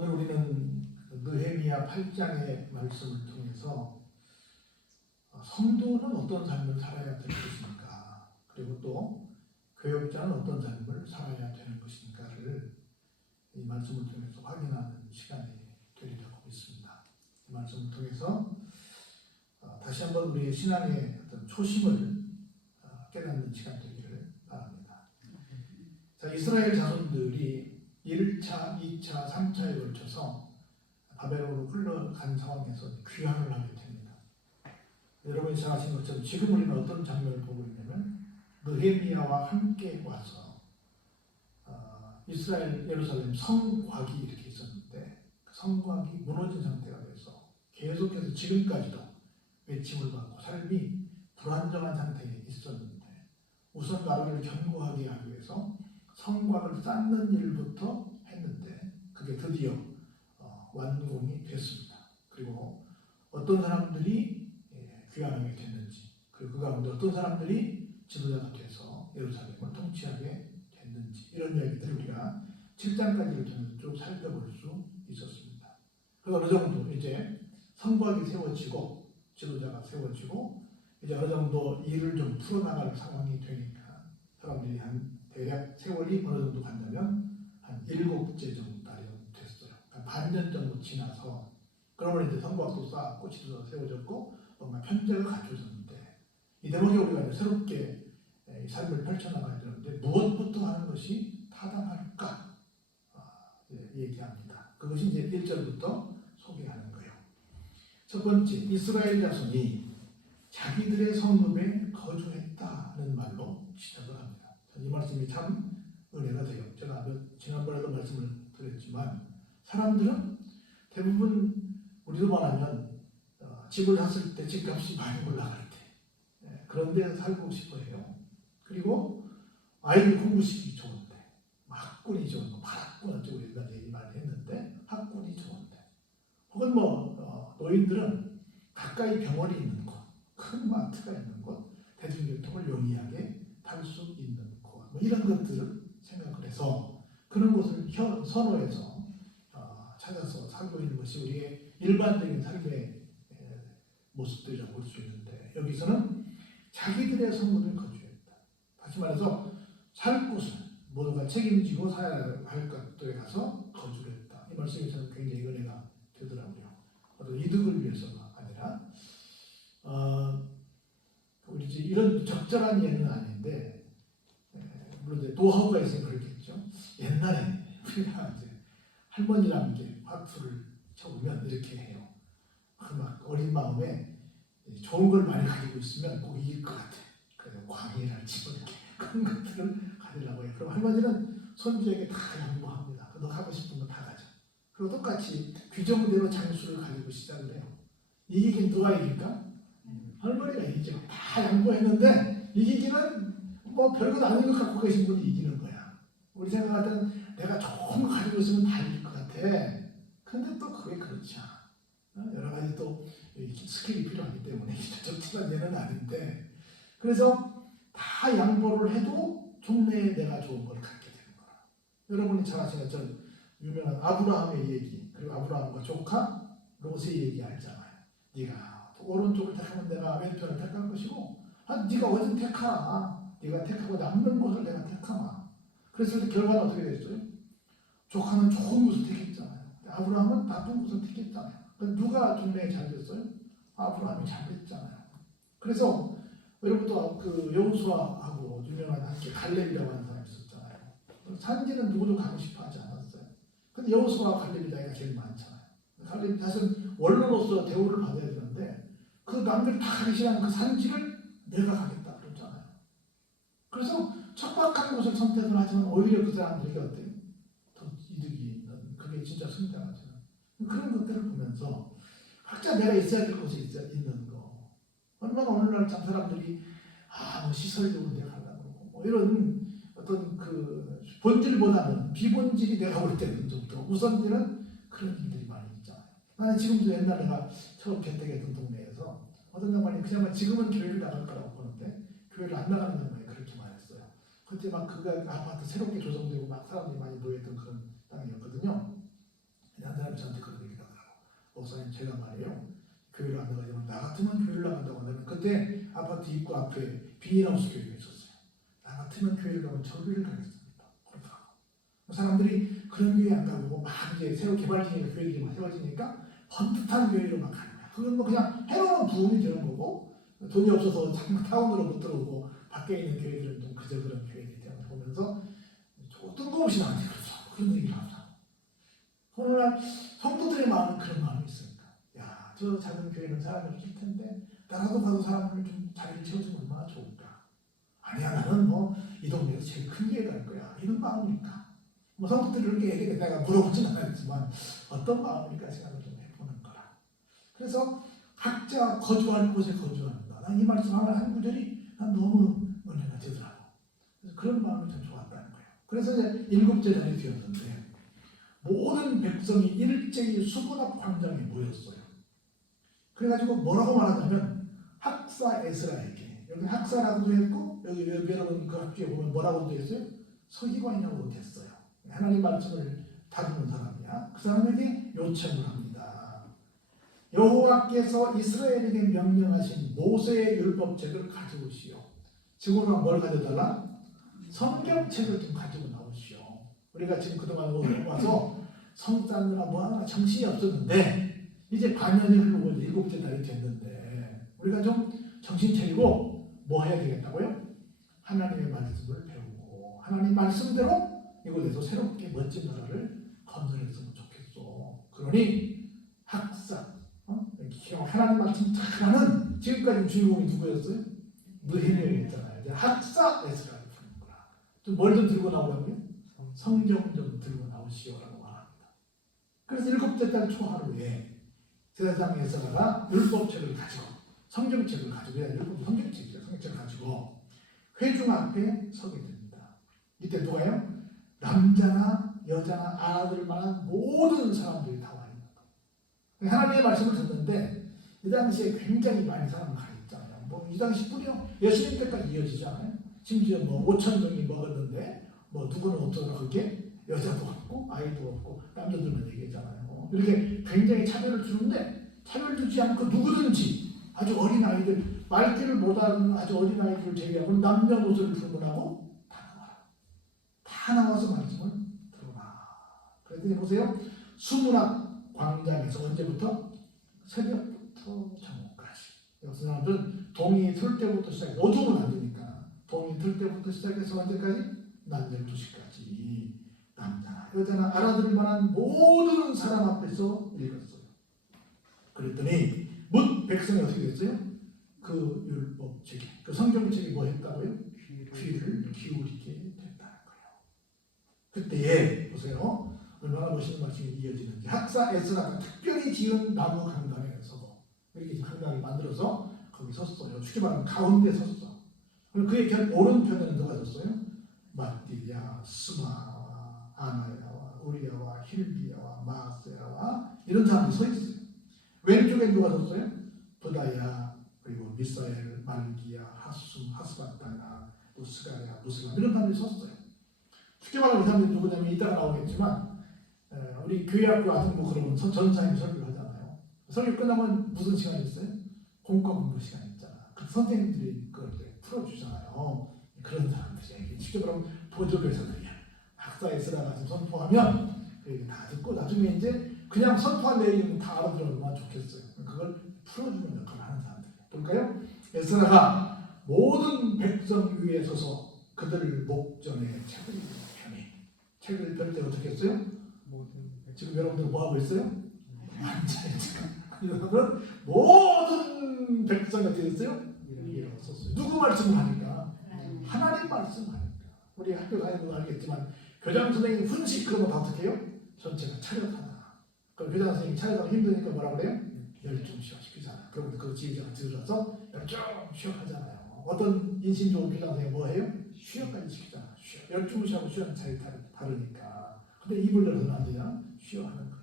오늘 우리는 느헤미야 8장의 말씀을 통해서 어, 성도는 어떤 삶을 살아야 될 것인가 그리고 또 교역자는 어떤 삶을 살아야 되는 것인가를 이 말씀을 통해서 확인하는 시간이 되리라고 믿습니다. 이 말씀을 통해서 어, 다시 한번 우리의 신앙의 어떤 초심을 어, 깨닫는 시간 되기를 바랍니다. 자, 이스라엘 자손들이 1차, 2차, 3차에 걸쳐서 바벨론으로 흘러간 상황에서 귀환을 하게 됩니다. 여러분이 잘 아시는 것처럼 지금 우리는 어떤 장면을 보고 있냐면 느헤미야와 함께 와서 어, 이스라엘 예루살렘 성곽이 이렇게 있었는데 그 성곽이 무너진 상태가 돼서 계속해서 지금까지도 외침을 받고 삶이 불안정한 상태에 있었는데 우선 나라를 견고하게 하기 위해서 성곽을 쌓는 일부터 했는데 그게 드디어 어, 완공이 됐습니다. 그리고 어떤 사람들이 예, 귀환하게 됐는지 그리고 그 가운데 어떤 사람들이 지도자가 돼서 예루살렘을 통치하게 됐는지 이런 이야기들 우리가 7장까지를 통해서 쭉 살펴볼 수 있었습니다. 그래서 어느 정도 이제 성곽이 세워지고 지도자가 세워지고 이제 어느 정도 일을 좀 풀어나갈 상황이 되니까 사람들이 한 대략 세월이 어느 정도 간다면 한 일곱째 정도 달이 됐어요. 한 반년 정도 지나서 그러면 이제 성곽도 쌓았고 지도자가 세워졌고 뭔가 편제가 갖춰졌는데 이 대목에 우리가 이제 새롭게 이 삶을 펼쳐나가야 되는데 무엇부터 하는 것이 타당할까 아, 예, 얘기합니다. 그것이 이제 1절부터 소개하는 거예요. 첫 번째 이스라엘 자손이 자기들의 성읍에 거주했다는 말로 시작을 합니다. 이 말씀이 참 은혜가 돼요. 제가 지난번에도 말씀을 드렸지만 사람들은 대부분 우리도 말하면 어, 집을 샀을 때 집값이 많이 올라갈 때 예, 그런 데 살고 싶어 해요. 그리고 아이를 공부시키기 좋은데 학군이 좋은 거, 파학군 쪽으로 옛날에 얘기 많이 했는데 학군이 좋은데 혹은 뭐 어, 노인들은 가까이 병원이 있는 곳, 큰 마트가 있는 곳, 대중교통을 용이하게 탈 수 있는 곳, 뭐 이런 것들을 생각을 해서 그런 혀- 선호해서 어, 찾아서 살고 있는 것이 우리의 일반적인 삶의 에, 모습들이라고 볼 수 있는데 여기서는 자기들의 성문을 거주했다. 다시 말해서 살 곳을 모두가 책임지고 살아야 할 것들에 가서 거주를 했다. 이 말씀이 저는 굉장히 은혜가 되더라고요. 어떤 이득을 위해서가 아니라 어, 우리 이런 적절한 예는 아닌데 이제 노하우가 있으면 그렇겠죠. 옛날에 우리가 이제 할머니랑 이제 화투를 쳐보면 이렇게 해요. 그막 어린 마음에 좋은 걸 많이 가지고 있으면 꼭 이길 것 같아. 그래서 치고 이렇게 그런 것들을 가지려고 해요. 그럼 할머니는 손주에게 다 양보합니다. 너 하고 싶은 거 다 가져. 그리고 똑같이 규정대로 장수를 가지고 시작을 해요. 이기긴 누가 이길까? 할머니가 이기죠. 다 양보했는데 이기기는 뭐 별것 아닌 것 갖고 계신 분이 이기는 거야. 우리 생각할 때는 내가 거 가지고 있으면 다 이길 것 같아. 근데 또 그게 그렇지 않아. 어, 여러 가지 또 스킬이 필요하기 때문에 적절한 예는 아닌데 그래서 다 양보를 해도 종래에 내가 좋은 걸 갖게 되는 거야. 여러분이 잘 아시는 것처럼 유명한 아브라함의 얘기 그리고 아브라함과 조카 롯의 얘기 알잖아요. 네가 오른쪽을 택하면 내가 왼편을 택할 것이고 아, 네가 어딘 택하라. 네가 택하고 남는 곳을 내가 택하마. 그래서 그 결과는 어떻게 됐어요? 조카는 좋은 곳을 택했잖아요. 아브라함은 나쁜 곳을 택했잖아요. 그럼 누가 종래에 잘 됐어요? 아브라함이 잘 됐잖아요. 그래서 여러분도 그 여호수아하고 유명한 함께 갈렙이라고 하는 사람이 있었잖아요. 산지는 누구도 가고 싶어 하지 않았어요. 근데 여호수아와 갈렙이 나이가 제일 많잖아요. 갈렙이 사실 원로로서 대우를 받아야 되는데 그 남들 다 가기 싫어하는 그 산지를 내가 그랬잖아요. 그래서 척박한 곳을 선택을 하지만 오히려 그 사람들에게 어때요? 더 이득이 있는 그게 진짜 승자가 되는 그런 것들을 보면서 각자 내가 있어야 될 곳에 있어 있는 거 얼마나 오늘날 참 사람들이 아뭐 시설 좋은 데 가려고 뭐 이런 어떤 그 본질보다는 비본질이 내가 볼 때는 좀 더 우선되는 그런 일들이 많이 있잖아요. 나는 지금도 옛날 내가 처음 개택했던 동네에서 어떤 양반이 그 양반 지금은 교회를 나갈 거라고 보는데 교회를 안 나가는 양반이 그때 막 그가 아파트 새롭게 조성되고 막 사람들이 많이 모였던 그런 땅이었거든요. 그냥 나간단 말이에요. 교회를 안 나가지만 나 같으면 교회를 나간다고 하면 그때 아파트 입구 앞에 비닐하우스 교회가 있었어요. 나 같으면 교회를 가면 저 교회를 가겠습니다. 그러더라고. 사람들이 그런 교회 안 가고 막 이제 새로 개발지니까 교회들이 막 세워지니까 번듯한 교회로 막 가는 거야. 그건 뭐 그냥 해로운 부흥이 되는 거고 돈이 없어서 자꾸 타운으로 못 들어오고 밖에 있는 교회들은 좀 그저 그런 보면서 좀 뜬금없이 나한테 그러더라고. 그런 얘기를 하더라고. 오늘날 성도들의 마음은 그런 마음이 있으니까 야, 저 작은 교회는 사람이 없을 텐데 나라도 가서 사람을 좀 자리를 채워주면 얼마나 좋을까. 아니야, 나는 뭐 이 동네에서 제일 큰 교회 갈 거야. 이런 마음이니까. 뭐 성도들에게 내가 물어보진 않았지만 어떤 마음일까 생각을 좀 해보는 거라. 그래서 각자 거주하는 곳에 거주한다. 난 이 말씀 하나 한 구절이 난 너무 은혜가 되더라고. 그래서 그런 좋았다는 거예요. 그래서 이제 일곱째 달이 되었는데 모든 백성이 일제히 앞 광장에 모였어요. 그래가지고 뭐라고 말하냐면 학사 에스라에게 여기 학사라고도 했고 여기 여러분 그 학교에 보면 뭐라고 되어 있어요? 서기관이라고 됐어요. 하나님 말씀을 다루는 사람이야. 그 사람에게 요청을 합니다. 여호와께서 이스라엘에게 명령하신 모세의 율법책을 가져오시오. 지금은 뭘 가져달라? 성경책을 좀 가지고 나오시오. 우리가 지금 그동안 와서 성장이나 뭐 하나 정신이 없었는데 이제 반년이 이제 일곱째 달이 됐는데 우리가 좀 정신 차리고 뭐 해야 되겠다고요? 하나님의 말씀을 배우고 하나님 말씀대로 이곳에서 새롭게 멋진 나라를 건설했으면 좋겠어. 그러니 학사, 어? 하나님 말씀 잘 하는 지금까지 주인공이 누구였어요? 느헤미야였잖아요. 학사. 좀 뭘 좀 들고 나오라고요? 성경 좀 들고 나오시오라고 말합니다. 그래서 일곱째 달 초하루에 세상 에스라가 율법책을 가지고 성경책을 가지고 율법 성경책이죠. 성경책을 가지고 회중 앞에 서게 됩니다. 이때 누가요? 남자나 여자나 알아들 만한 모든 사람들이 다 와 있는 거예요. 하나님의 말씀을 듣는데 이 당시에 굉장히 많이 사람 가 있잖아요. 뭐이 당시 뿐이요. 예수님 때까지 이어지잖아요. 심지어 뭐 5천 명이 먹었는데 뭐 누구는 없더라 그게 여자도 없고 아이도 없고 남자들만 얘기했잖아요. 이렇게 굉장히 차별을 주는데 차별 주지 않고 누구든지 아주 어린 아이들 말귀를 못하는 아주 어린 아이들을 제외하고 남녀노소를 불문하고 다 나와요. 다 나와서 말씀을 들어라. 그랬더니 보세요. 수문학 광장에서 언제부터 새벽부터 정오까지. 여기서 사람들은 동이 틀 때부터 시작. 어두우면 안 되니까 동이 틀 때부터 시작해서 언제까지? 낮 12시까지 남자나 여자나 알아들을 만한 모든 사람 앞에서 읽었어요. 그랬더니 문 백성이 어떻게 됐어요? 그 율법책이 그 성경책이 뭐 했다고요? 귀를 기울이게 됐다는 거예요. 그때에 보세요. 얼마나 멋있는 말씀이 이어지는지 학사 에스라가 특별히 지은 나무 강당에 서고 이렇게 강당을 만들어서 거기 섰어요. 쉽게 말하면 가운데 섰어. 그리고 그의 곁 오른편에는 누가 섰어요? 마띠야, 스마와 아나야와 우리야와 힐비야와 마세야와 이런 사람들이 서 있어요. 왼쪽에 누가 섰어요? 부다야 그리고 미사엘, 말기야, 하숨, 하스바타나, 우스가랴, 무슬람 이런 사람들이 섰어요. 쉽게 말하면 이 사람들이 누구냐면 이따가 나오겠지만 에, 우리 교회 학교 같은 거 그러면 전- 전사님 설교 하잖아요. 설교 끝나면 무슨 시간이 있어요? 공과 공부 시간 있잖아. 그 선생님들이 그걸 풀어주잖아요. 그런 사람들이 쉽게 말하면 보조교사들이야. 학사에 쓰다가 좀 선포하면 그다 듣고 나중에 이제 그냥 선포한 내용은 다 알아들으면 좋겠어요. 그걸 풀어주는 역할을 하는 사람들. 볼까요? 에스라가 모든 백성 위에 서서 그들 목전에 책을 펴니 책을 펼 때 어떻게 했어요? 지금 여러분들 뭐 하고 있어요? 앉아있죠. 그러면 모든 백성이 어떻게 됐어요? 일어섰어요. 누구 말씀을 하니까? 하나님 말씀하니까. 우리 학교 다니는 거 알겠지만 교장 선생님 훈식 그러면 다 어떻게 해요? 전체가 차렷하다. 그럼 교장 선생님 차렷하기 힘드니까 뭐라 그래요? 열중 쉬어시키잖아. 그러면 그 지휘자가 들어서 열중 쉬어하잖아요. 어떤 인신 좋은 교장 선생님 뭐 해요? 쉬어까지 시키잖아. 쉬어. 열중 쉬하고 쉬어는 차이 다르- 다르니까. 근데 입을 열어서는 안 되냐? 쉬어하는 거예요.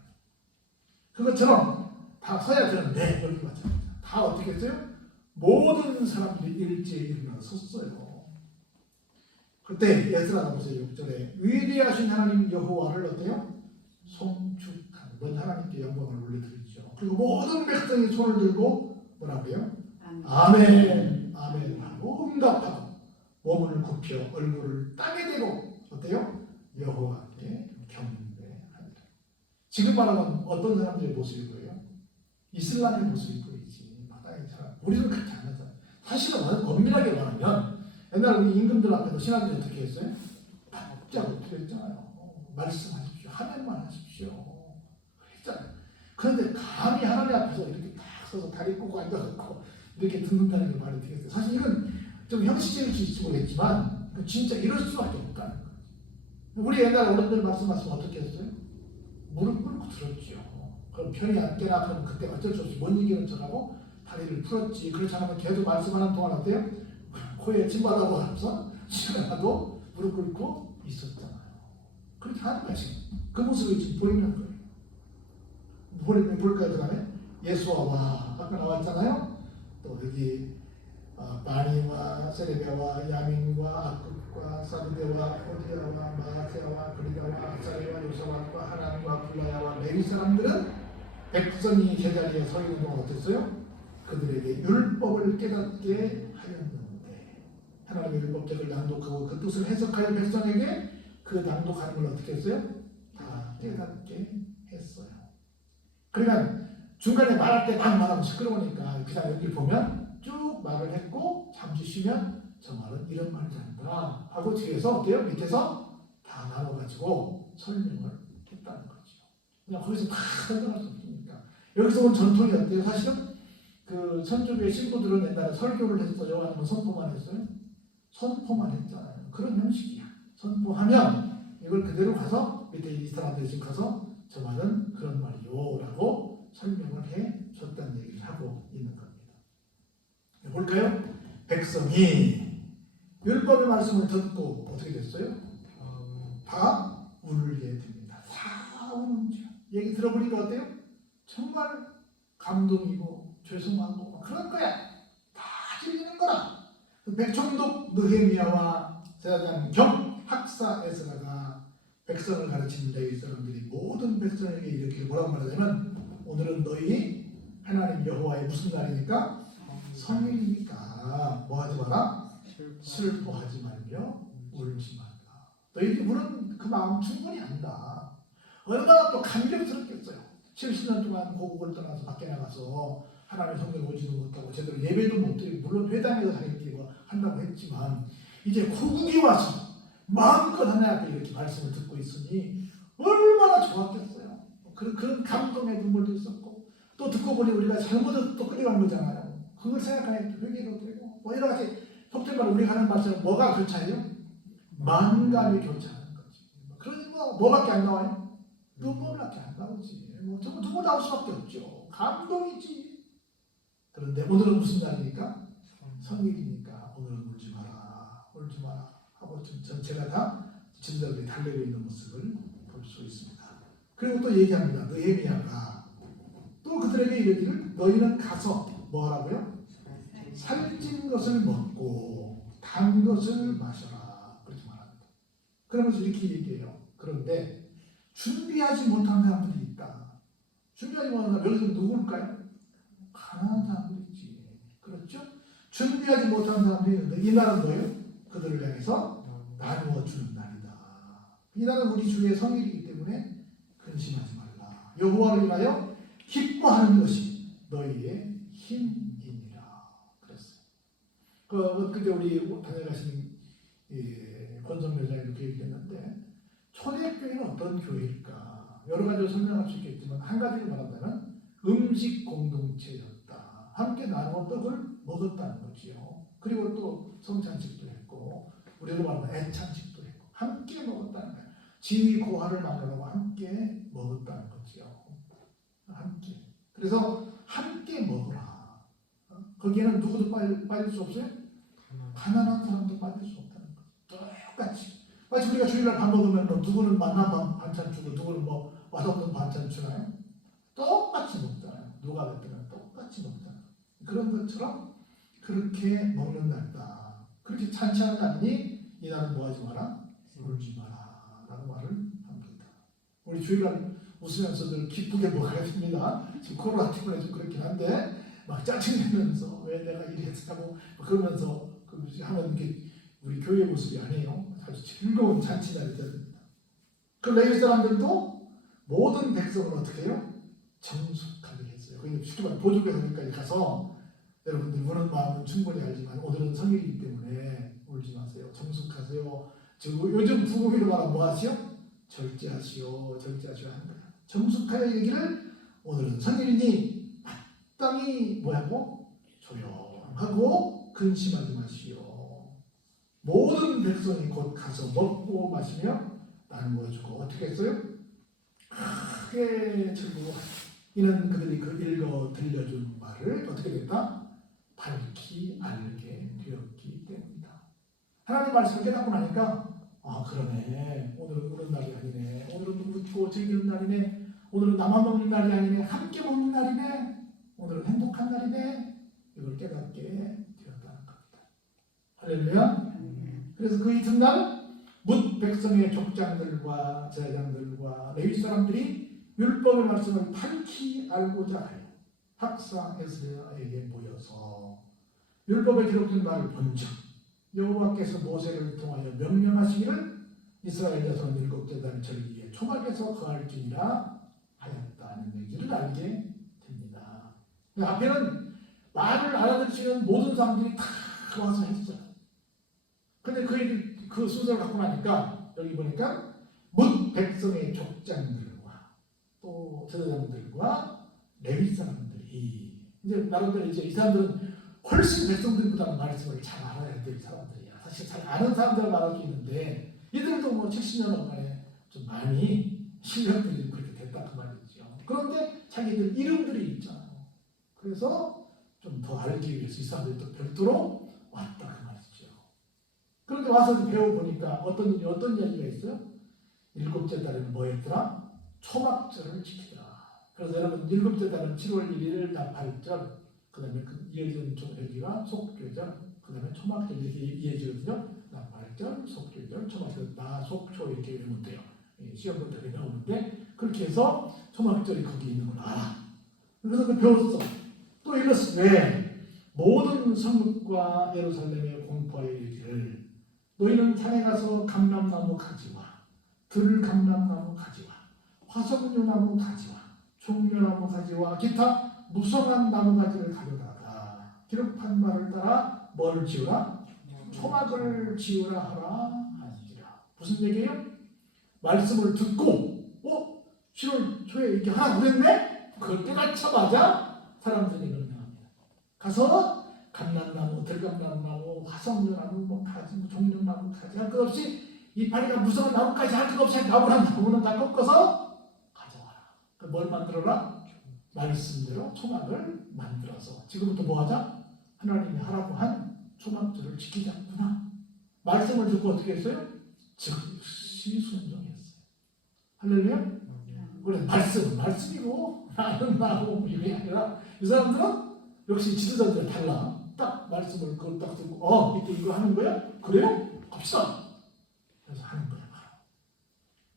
그것처럼 다 서야 되는데 여기 마찬가지야. 다 어떻게 했어요? 모든 사람들이 일제히 일어나 섰어요. 그때 예스라가 보세요. 6절에 위대하신 하나님 여호와를 어때요? 송축하는 넌 하나님께 영광을 올려드리죠. 그리고 모든 백성이 손을 들고 뭐라고요? 아멘. 아멘, 하고 응답하고 몸을 굽혀 얼굴을 땅에 대고 어때요? 여호와께 경배하니라. 지금 말하면 어떤 사람들의 모습이 보여요? 이슬람의 모습이 보이지. 바다의 사람. 우리는 그렇게 안 하잖아요. 사실은 엄밀하게 말하면 옛날 우리 임금들 앞에서 신하들이 어떻게 했어요? 답자고 그랬잖아요. 어, 말씀하십시오. 하면만 하십시오. 그랬잖아요. 그런데 감히 하나님 앞에서 이렇게 딱 서서 다리 꼬고 앉아갖고 이렇게 듣는다는 게 말이 되겠어요. 사실 이건 좀 형식적일지 모르겠지만 진짜 이럴 수밖에 없다는 거예요. 우리 옛날 어른들 말씀하시면 어떻게 했어요? 무릎 꿇고 들었죠. 그럼 편히 앉게나 그러면 그때 어쩔 수 없이 못 이기는 척하고 다리를 풀었지. 그렇지 않으면 계속 말씀하는 동안 어때요? 코에 침 받아고 하면서 시간도 무릎 꿇고 있었잖아요. 그렇게 하는 거야 지금. 그 모습이 지금 보이는 거예요. 볼까요 그 다음에 예수와 와 아까 나왔잖아요. 또 여기 어, 바니와 세레비아와 야민과 아급과 사르데와 호디아와 마세아와 그리다와 아사리와 요사박과 하나님과 불라야와 레위 사람들은 백성이 제자리에 서 있는 동안 어땠어요? 그들에게 율법을 깨닫게 하였는데 하나님의 율법책을 낭독하고 그 뜻을 해석하여 백성에게 그 낭독하는 걸 어떻게 했어요? 다 깨닫게 했어요. 그러니까 중간에 말할 때딱 말하면 시끄러우니까 그냥 여기 보면 쭉 말을 했고 잠시 쉬면 저 말은 이런 말을 한다 하고 뒤에서 어때요? 밑에서 다 나눠가지고 설명을 했다는 거죠. 그냥 거기서 다 설명할 수 없으니까 여기서 온 전통이 어때요? 사실은 그 선조교의 신부들은 옛날에 설교를 했어요? 아니면 선포만 했어요? 선포만 했잖아요. 그런 형식이야. 선포하면 이걸 그대로 가서 밑에 이 사람들이 지금 가서 저 말은 그런 말이요 라고 설명을 해 줬다는 얘기를 하고 있는 겁니다. 볼까요? 백성이 율법의 말씀을 듣고 어떻게 됐어요? 어, 다 울게 됩니다. 다 우는 줄. 얘기 들어보니까 어때요? 정말 감동이고 죄송하고 막 그런 거야. 다 즐기는 거라. 백총독 느헤미야와 제사장 경 학사 에스라가 백성을 가르칩니다. 이 사람들이 모든 백성에게 이렇게 뭐라고 말하냐면 오늘은 너희 하나님 여호와의 무슨 날이니까 성일이니까 뭐 하지 마라 슬퍼하지 말며 울지 말라. 너희들이 우는 그 마음 충분히 안다. 얼마나 또 감격스럽겠어요. 70년 동안 고국을 떠나서 밖에 나가서 하나님의 성경을 오지도 못하고 제대로 예배도 못 드리고 물론 회당에서 다니고 한다고 했지만 이제 고국에 와서 마음껏 하나님 앞에 이렇게 말씀을 듣고 있으니 얼마나 좋았겠어요. 그런, 그런 감동의 눈물도 있었고 또 듣고 보니 우리가 잘못해서 또 끌려간 거잖아요. 그걸 생각하니 회개도 되고 뭐 여러 가지 속된 말 우리가 하는 말처럼 뭐가 교차해요? 만감이 교차하는 거지. 그러니 뭐 뭐밖에 안 나와요? 눈물밖에 안 나오지. 뭐 두고 나올 수밖에 없죠. 감동이지. 그런데 오늘은 무슨 날입니까? 성일이니까 오늘은 울지 마라, 울지 마라 하고 좀 전체가 다 진절이 달려고 있는 모습을 볼 수 있습니다. 그리고 또 얘기합니다. 느헤미야가 또 그들에게 이르기를 너희는 가서 뭐 하라고요? 살찐 것을 먹고 단 것을 마셔라 그렇게 말합니다. 그러면서 이렇게 얘기해요. 그런데 준비하지 못한 사람들이 있다. 준비하지 못한 사람 여기서 누굴까요? 가난한 사람들이지. 그렇죠? 준비하지 못한 사람들이 있는데 이 날은 뭐예요? 그들을 향해서 나누어 주는 날이다. 이 날은 우리 주의 성일이기 때문에 근심하지 말라. 여호와를 인하여 기뻐하는 것이 너희의 힘이니라. 그랬어요. 그 그때 우리 다녀가신 예, 권성묘사 이렇게 얘기했는데 초대교회는 어떤 교회일까? 여러 가지로 설명할 수 있겠지만 한 가지를 말한다면 음식 공동체였다. 함께 나누어 떡을 먹었다는 거지요. 그리고 또 성찬식도 했고 우리로 말하면 애찬식도 했고 함께 먹었다는 거예요. 지위 고하를 막으려고 함께 먹었다는 거지요. 함께. 그래서 함께 먹으라. 어? 거기에는 누구도 빠질, 빠질 수 없어요? 가난한 사람도 빠질 수 없다는 거죠. 똑같이. 마치 우리가 주일날 밥 먹으면 뭐 누구는 반- 반찬 주고 누구는 뭐 맛없는 반찬 주나요? 똑같이 먹잖아요. 누가 그랬더니 똑같이 먹잖아요. 그런 것처럼 그렇게 먹는 날이다. 그렇게 찬치하는 날이니 이 날은 뭐 하지 마라? 울지 마라. 라는 말을 합니다. 우리 주일날 웃으면서 늘 기쁘게 먹어야 됩니다. 지금 코로나 때문에 좀 그렇긴 한데 막 짜증내면서 왜 내가 이리 했다고 그러면서 그 하는 게 우리 교회 모습이 아니에요. 아주 즐거운 잔치날이 됩니다. 그 레위 사람들도 모든 백성을 어떻게 해요? 정숙하게 했어요. 그게 쉽게 말해 보조교회까지 가서 여러분들 우는 마음은 충분히 알지만 오늘은 성일이기 때문에 울지 마세요. 정숙하세요. 지금 요즘 부모님들 말하면 뭐 하시오? 절제하시오. 절제하시오 하는 거야. 정숙하여 얘기를 오늘은 성일이니 마땅히 뭐하고 조용하고 근심하지 마시오. 모든 백성이 곧 가서 먹고 마시며 나누어주고 어떻게 했어요? 크게 즐거워. 이는 그들이 그 읽어 들려준 말을 어떻게 됐다? 밝히 알게 되었기 때문이다. 하나님 말씀을 깨닫고 나니까 아 그러네. 오늘은 우는 날이 아니네. 오늘은 웃고 즐기는 날이네. 오늘은 나만 먹는 날이 아니네. 함께 먹는 날이네. 오늘은 행복한 날이네. 이걸 깨닫게 되었다는 겁니다. 할렐루야. 그래서 그 이튿날 뭇 백성의 족장들과 제사장들과 레위 사람들이 율법의 말씀을 밝히 알고자 하여 학사 에스라에게 모여서 율법에 기록된 말을 본즉 여호와께서 모세를 통하여 명령하시기를 이스라엘 자손 일곱 재단 절기에 초막에서 거할지니라 하였다는 얘기를 알게 됩니다. 그 앞에는 말을 알아듣지는 모든 사람들이 다 와서 했어요. 근데 그 그 순서를 갖고 나니까 여기 보니까 문 백성의 족장들과 또 제사장들과 레위 사람들이 이제 나름대로 이제 이 사람들은 훨씬 백성들보다 말씀을 잘 알아야 될 사람들이야. 사실 잘 아는 사람들 말할 수 있는데 이들도 뭐 70년 만에 좀 많이 실력들이 좀 그렇게 됐다 그 말이죠. 그런데 자기들 이름들이 있잖아요. 그래서 좀 더 알기 위해서 이 사람들이 또 별도로 왔다 그 말이죠. 그런데 와서 배워보니까 어떤 일이 어떤 이야기가 있어요? 일곱째 달에는 뭐 했더라? 초막절을 지키더라. 그래서 여러분 일곱째 달은 7월 1일 나팔절, 그 다음에 그 이어지는 좀 여기가 속죄절, 그 다음에 초막절 이렇게 이어지거든요. 나팔절, 속죄절, 초막절, 나, 속초 이렇게 외우면 돼요. 예, 시험 볼때 나오는데 그렇게 해서 초막절이 거기 있는 걸 알아. 그래서 그 배웠어. 또 이랬어. 왜? 모든 성읍과 예루살렘에 공포하여 이르기를 너희는 산에 가서 감람나무 가지와 들 감람나무 가지와 화석류나무 가지와 종려나무 가지와 기타 무성한 나무 가지를 가져다가 기록한 바를 따라 뭘 지으라? 초막을 지으라 하라 하니라. 무슨 얘기예요? 말씀을 듣고 어? 7월 초에 이렇게 하나 그랬네? 그걸 깨닫자마자 사람들이 명령합니다. 가서 감람나무, 들감람나무, 화석류나무, 뭐 가지, 뭐 종려나무 가지 할 것 없이 이파리가 무성한 나무까지 할 것 없이 나무랑 나무는 다 꺾어서 뭘 만들어라? 말씀대로 초막을 만들어서 지금부터 뭐 하자? 하나님이 하라고 한 초막절을 지키자꾸나. 말씀을 듣고 어떻게 했어요? 즉시 순종했어요. 할렐루야? 그래 말씀은 말씀이고 나는 나고 이게 아니라 이 사람들은 역시 지도자들이 달라. 딱 말씀을 그걸 딱 듣고 어 이때 이거 하는 거야? 그래요? 갑시다.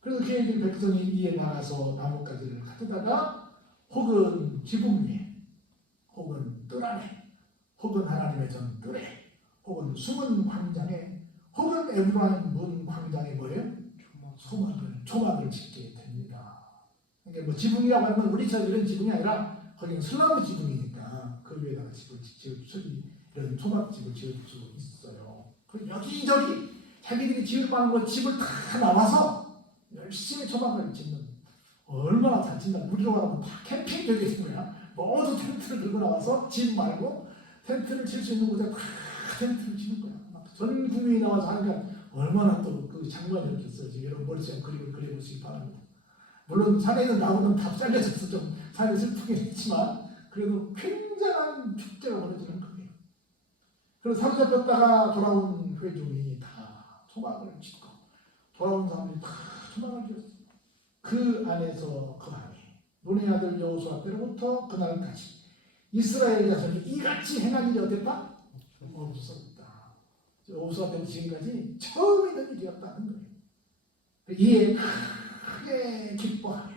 그래서 걔네들 백성이 이에 나가서 나뭇가지를 가져다가 혹은 지붕 위에 혹은 뜰 안에 혹은 하나님의 전 뜰에 혹은 숨은 광장에 혹은 에브라임 문 광장에 뭐예요? 소막을 초막을 짓게 됩니다. 그러니까 뭐 지붕이라고 하면 우리처럼 이런 지붕이 아니라 거기는 슬라브 지붕이니까 그 위에다가 집을 지을 수 이런 초막집을 지을 수 있어요. 그리고 여기저기 자기들이 지을 만한 거 집을 다 나와서 열심히 초막을 짓는 얼마나 잘 짓나 우리로 가면 다 캠핑 거야. 모두 텐트를 들고 나와서 집 말고 텐트를 칠 수 있는 곳에 다 텐트를 치는 거야. 막전 국민이 나와서 하니까 얼마나 또 그 장관이었겠어요. 지금 여러분 머릿속에 그림을 그려보시기 바랍니다. 물론 산에는 나무는 다 잘려져서 좀 산이 슬프긴 했지만 그래도 굉장한 축제가 벌어지는 거예요. 그래서 사로잡혔다가 돌아온 회중이 다 초막을 짓고 돌아온 사람들이 다 지었어요. 그 안에서 그 안에 눈의 아들 여호수아 때로부터 그날까지 이스라엘 자손이 이같이 행한 일이 어땠다? 없었다. 여호수아 때부터 지금까지 처음 있는 일이었다는 거예요. 이에 크게 기뻐하며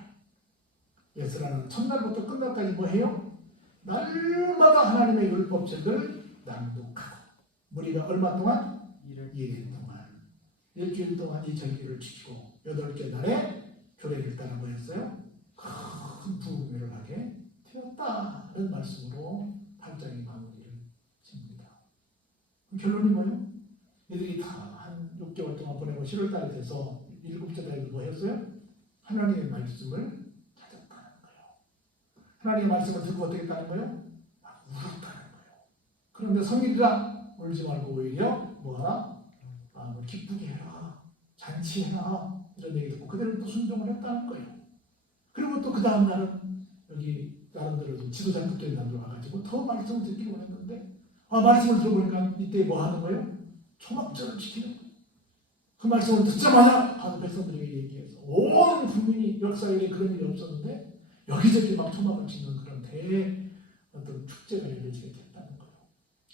예스라는 첫날부터 끝날까지 뭐 해요? 날마다 하나님의 율법책을 낭독하고 무리가 얼마 동안? 일을 동안 일주일 동안 이 절기를 지키고 여덟째 날에 교례를 따라 뭐 했어요? 큰 부흥회를 하게 되었다는 말씀으로 8장의 마무리를. 그럼 결론이 뭐예요? 이들이 다 한 6개월 동안 보내고 7월달이 돼서 일곱째 달에 뭐 했어요? 하나님의 말씀을 찾았다는 거예요. 하나님의 말씀을 듣고 어떻게 했다는 거예요? 막 울었다는 거예요. 그런데 성일이라 울지 말고 오히려 뭐하라? 마음을 기쁘게 해라. 잔치해라. 이런 얘기 듣고 그대로 또 순종을 했다는 거예요. 그리고 또 그 다음 날은 여기 나름대로 좀 지도자급들이 나들 와가지고 더 말씀을 듣기로 했는데 아 말씀을 들어보니까 이때 뭐 하는 거예요? 초막절을 지키는 거예요. 그 말씀을 듣자마자 하는 백성들에게 얘기해서 온 국민이 역사에 그런 일이 없었는데 여기저기 막 초막을 짓는 그런 대 어떤 축제가 열려지게 됐다는 거예요.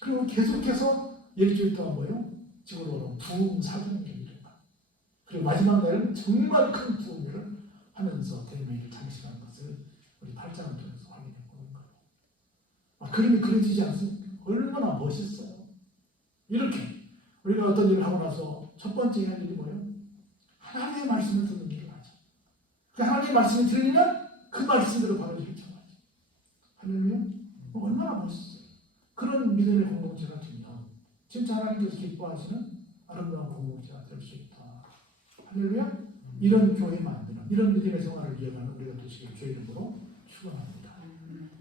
그리고 계속해서 일주일 동안 뭐예요? 지구로 부흥 일어나. 그리고 마지막 날은 정말 큰 부흥을 하면서 대매를 장식하는 것을 우리 팔장을 통해서 확인해 보는 거예요. 아, 그림이 그려지지 않습니까? 얼마나 멋있어요. 이렇게 우리가 어떤 일을 하고 나서 첫 번째 할 일이 뭐예요? 하나님의 말씀을 듣는 일을 하죠. 그 하나님의 말씀이 들리면 그 말씀대로 바로 실천하죠. 할렐루야. 뭐 얼마나 멋있어요. 그런 믿음의 공동체가 진짜 하나님께서 기뻐하시는 아름다운 공동체가 될 수 있다. 할렐루야. 이런 교회 만드는 이런 믿음의 생활을 이어가는 우리가 도시의 교회 이름으로 축원합니다.